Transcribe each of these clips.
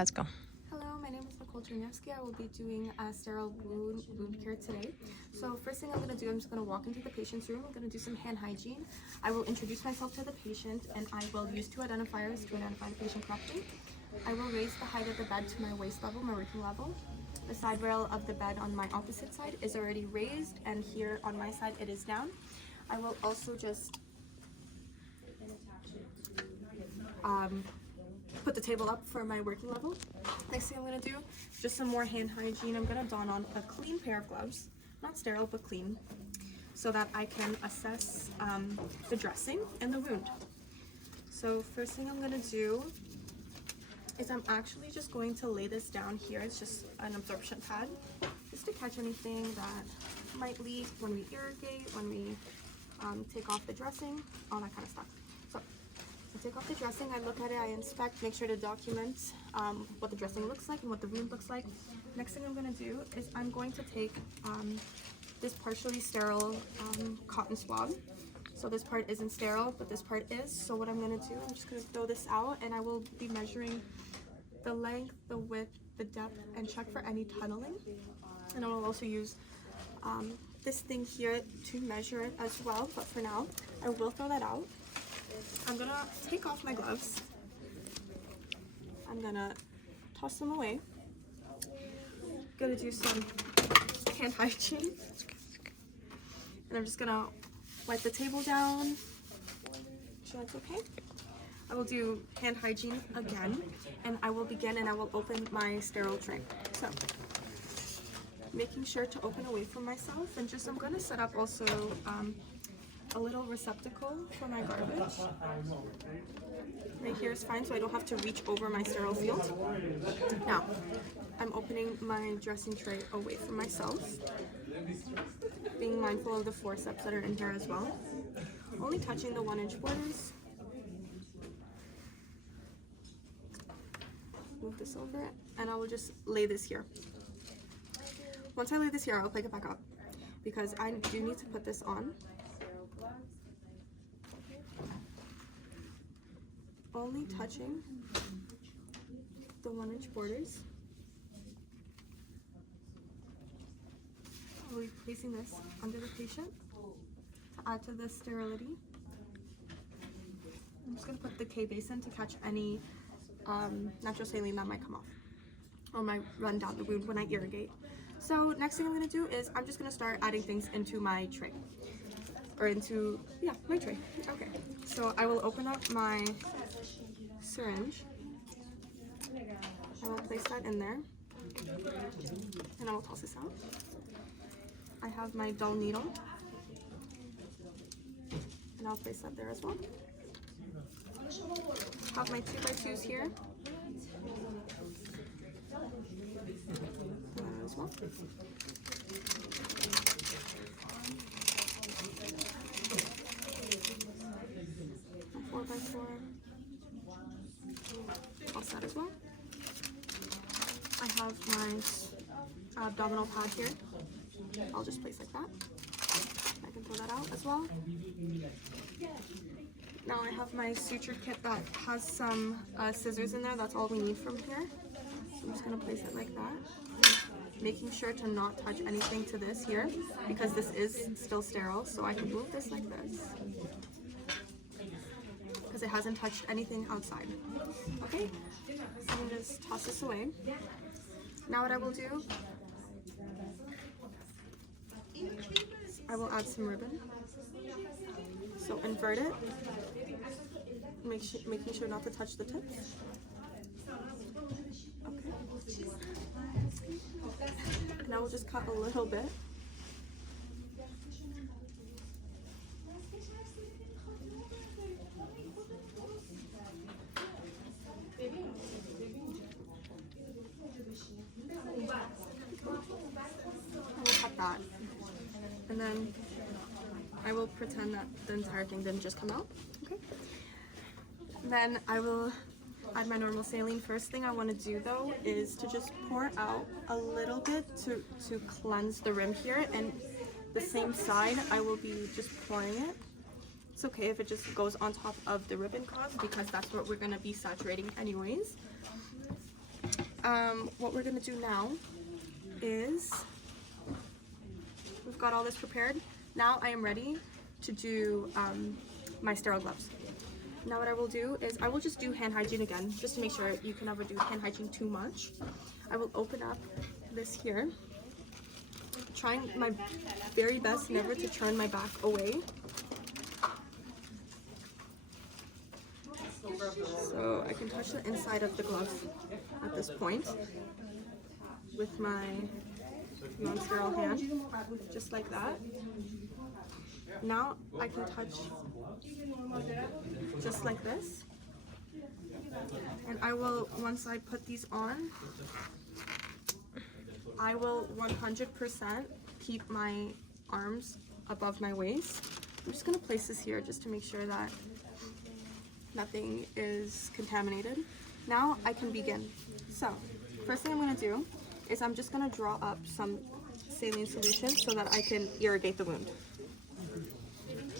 Let's go. Hello, my name is Nicole Czerniewski. I will be doing a sterile wound care today. So first thing I'm going to do, I'm just going to walk into the patient's room. I'm going to do some hand hygiene. I will introduce myself to the patient and I will use two identifiers to identify the patient correctly. I will raise the height of the bed to my waist level, my working level. The side rail of the bed on my opposite side is already raised, and here on my side it is down. I will also just put the table up for my working level. Next thing I'm going to do, just some more hand hygiene. I'm going to don on a clean pair of gloves, not sterile but clean, so that I can assess the dressing and the wound. So first thing I'm going to do is I'm actually just going to lay this down here. It's just an absorption pad, just to catch anything that might leak when we irrigate, when we take off the dressing, all that kind of stuff. So I take off the dressing, I look at it, I inspect, make sure to document what the dressing looks like and what the wound looks like. Next thing I'm going to do is I'm going to take this partially sterile cotton swab. So this part isn't sterile, but this part is. So what I'm going to do, I'm just going to throw this out, and I will be measuring the length, the width, the depth, and check for any tunneling. And I will also use this thing here to measure it as well, but for now, I will throw that out. I'm gonna take off my gloves. I'm gonna toss them away. Gonna do some hand hygiene. And I'm just gonna wipe the table down. Make sure that's okay. I will do hand hygiene again, and I will begin and I will open my sterile tray. So, making sure to open away from myself, and just I'm gonna set up also a little receptacle for my garbage. Right here is fine, so I don't have to reach over my sterile field. Now, I'm opening my dressing tray away from myself, being mindful of the forceps that are in here as well. Only touching the 1-inch borders. Move this over, and I will just lay this here. Once I lay this here, I'll pick it back up, because I do need to put this on. Only touching the 1-inch borders. I'll be placing this under the patient to add to the sterility. I'm just going to put the K basin to catch any natural saline that might come off or might run down the wound when I irrigate. So next thing I'm going to do is I'm just going to start adding things into my tray. Or into, yeah, my tray. Okay, so I will open up my syringe. I will place that in there, and I will toss this out. I have my dull needle, and I'll place that there as well. Have my 2x2s here, as well. 4x4. Toss that as well. I have my abdominal pad here. I'll just place like that. I can throw that out as well. Now I have my suture kit that has some scissors in there. That's all we need from here. So I'm just going to place it like that. Making sure to not touch anything to this here, because this is still sterile. So I can move this like this, because it hasn't touched anything outside. Okay, so I'm gonna just toss this away. Now what I will do, I will add some ribbon. So invert it, making sure not to touch the tips. Okay. And I will just cut a little bit. I will cut that, and then I will pretend that the entire thing didn't just come out. Okay. Then I will add my normal saline. First thing I want to do though is to just pour out a little bit to cleanse the rim here, and the same side I will be just pouring it. It's okay if it just goes on top of the ribbon cloth, because that's what we're going to be saturating anyways. what we're gonna do now is we've got all this prepared. Now I am ready to do my sterile gloves. Now what I will do is I will just do hand hygiene again, just to make sure you can never do hand hygiene too much. I will open up this here, trying my very best never to turn my back away. So I can touch the inside of the glove at this point with my non-sterile hand, just like that. Now I can touch just like this. And I will, once I put these on, I will 100% keep my arms above my waist. I'm just gonna place this here just to make sure that nothing is contaminated. Now I can begin. So, first thing I'm gonna do is I'm just gonna draw up some saline solution so that I can irrigate the wound.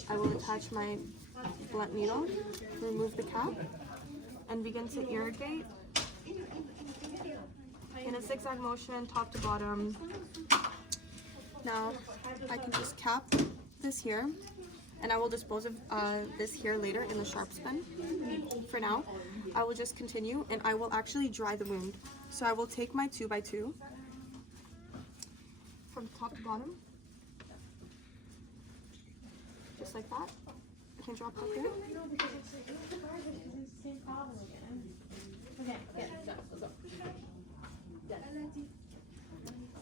I will attach my blunt needle, remove the cap, and begin to irrigate in a zigzag motion, top to bottom. Now I can just cap this here, and I will dispose of this here later in the sharp spin. For now, I will just continue, and I will actually dry the wound. So I will take my 2x2 from top to bottom, just like that. I can drop right there.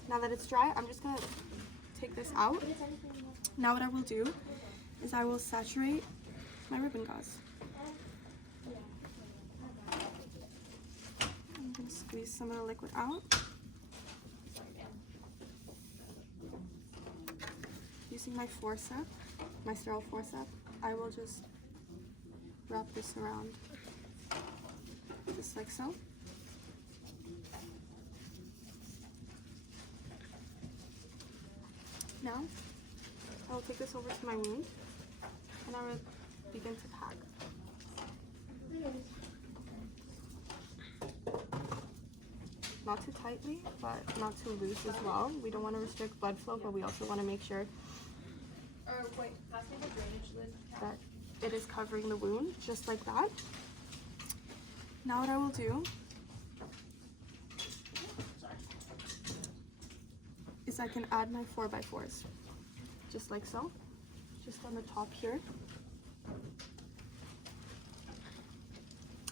Now that it's dry, I'm just gonna take this out. Now what I will do is I will saturate my ribbon gauze. I'm gonna squeeze some of the liquid out. Using my forceps, my sterile forceps, I will just wrap this around, just like so. Now, I will take this over to my wound, and I will begin to pack. Not too tightly, but not too loose as well. We don't want to restrict blood flow, but we also want to make sure that it is covering the wound, just like that. Now what I will do is I can add my 4x4s, just like so, just on the top here.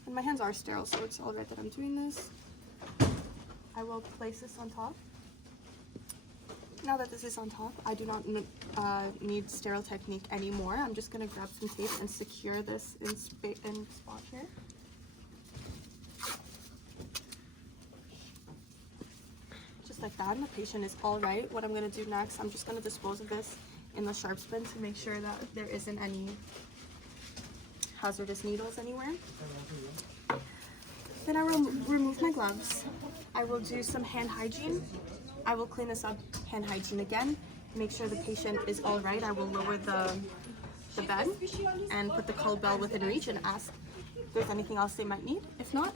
And my hands are sterile, so it's all right that I'm doing this. I will place this on top. Now that this is on top, I do not need sterile technique anymore. I'm just gonna grab some tape and secure this in spot here. Just like that, and the patient is all right. What I'm gonna do next, I'm just gonna dispose of this in the sharp spin to make sure that there isn't any hazardous needles anywhere. Then I will remove my gloves. I will do some hand hygiene. I will clean this up, hand hygiene again, make sure the patient is all right. I will lower the bed and put the call bell within reach and ask if there's anything else they might need. If not,